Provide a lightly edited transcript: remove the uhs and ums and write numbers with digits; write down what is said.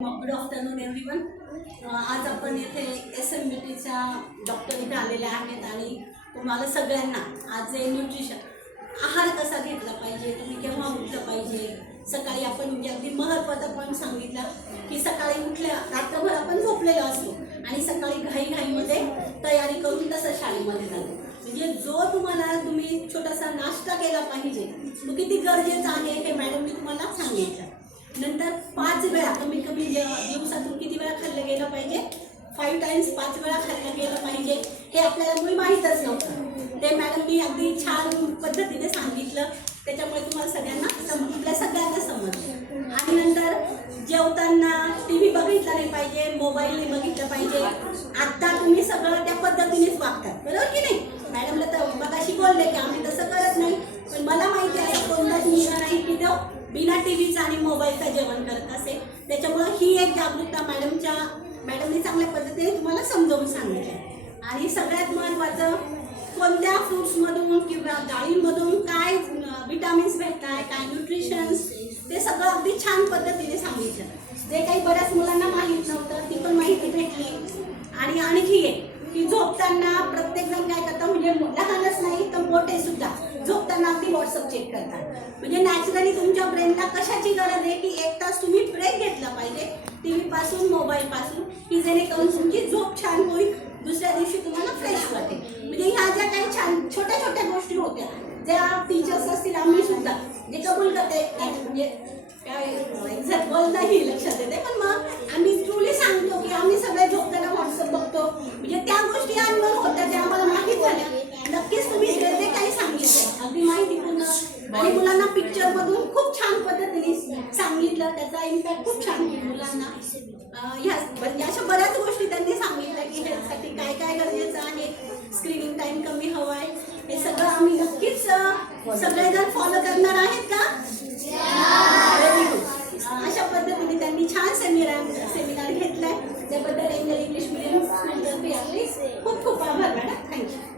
Good afternoon everyone. आज आपण येथे SMBTच्या डॉक्टर इथे आलेले आहेत आणि तुम्हाला सगळ्यांना आज न्यूट्रिशन आहार कसा घेतला पाहिजे, तुम्ही केव्हा उठलं पाहिजे, सकाळी आपण म्हणजे अगदी महत्त्वाचा पॉईंट सांगितला की सकाळी उठल्या रात्रभर आपण झोपलेलो असतो आणि सकाळी घाईमध्ये तयारी करून तसं शाळेमध्ये जातो. म्हणजे जो तुम्ही छोटासा नाश्ता केला पाहिजे तो किती गरजेचा आहे हे मॅडमने तुम्हाला सांगितलं. नंतर 5 वेळा कमीत कमी दिवसातून किती वेळा खाल्लं गेलं पाहिजे, 5 टाइम्स 5 वेळा खाल्लं गेलं पाहिजे हे आपल्याला मुळी माहीतच नव्हतं. ते मॅडमनी अगदी छान पद्धतीने सांगितलं, त्याच्यामुळे तुम्हाला आपल्या सगळ्यांना समजलं. आणि नंतर जेवताना TV बघितला नाही पाहिजे, मोबाईल नाही बघितलं पाहिजे. आता तुम्ही सगळं त्या पद्धतीनेच वागतात, बरोबर की नाही. मॅडमला तर मगाशी बोलले की आम्ही तसं करत नाही, पण मला माहिती आहे कोणताच मुलगा नाही की तो बिना TVचा आणि मोबाईलचा जेवण करत असेल. त्याच्यामुळं ही एक जागरूकता मॅडमने चांगल्या पद्धतीने तुम्हाला समजावून सांगितलं. आणि सगळ्यात महत्त्वाचं कोणत्या फ्रूट्समधून किंवा डाळींमधून काय विटामिन्स भेटतात, काय न्यूट्रिशन्स, ते सगळं अगदी छान पद्धतीने सांगितलं. जे काही बऱ्याच मुलांना माहीत नव्हतं ती पण माहिती भेटली. आणि आणखी एक की झोपताना प्रत्येकजण काय करतं, म्हणजे लहानच नाही तर मोठे सुद्धा झोपताना अगदी व्हॉट्सअप चेक करतात. म्हणजे नॅचरली तुमच्या ब्रेनला कशाची गरज आहे की 1 तास तुम्ही ब्रेक घेतला पाहिजे TV पासून, मोबाईल पासून, की जेणेकरून तुमची झोप छान होईल, दुसऱ्या दिवशी तुम्हाला फ्रेश वाटेल. म्हणजे ह्या ज्या काही छान छोट्या छोट्या गोष्टी होत्या ज्या टीचर्स असतील आम्ही सुद्धा जे कबूल करते, म्हणजे काय एक्झॅक्ट वर्ड नाही लक्षात येते, पण मग आम्ही ट्रुली सांगतो की आम्ही सगळे झोपताना व्हॉट्सअप बघतो. म्हणजे त्या गोष्टी अनुभव होत्या त्या आम्हाला माहीत झाल्या. नक्कीच तुम्ही जे काही सांगितलं अगदी माहितीपूर्ण आणि मुलांना पिक्चरमधून खूप छान पद्धतीने सांगितलं, त्याचा इम्पॅक्ट खूप छान होईल मुलांना. म्हणजे अशा बऱ्याच गोष्टी त्यांनी सांगितल्या की ह्यासाठी काय काय गरजेचं आहे, स्क्रीनिंग टाईम कमी हवा आहे, हे सगळं आम्ही नक्कीच सगळेजण फॉलो करणार.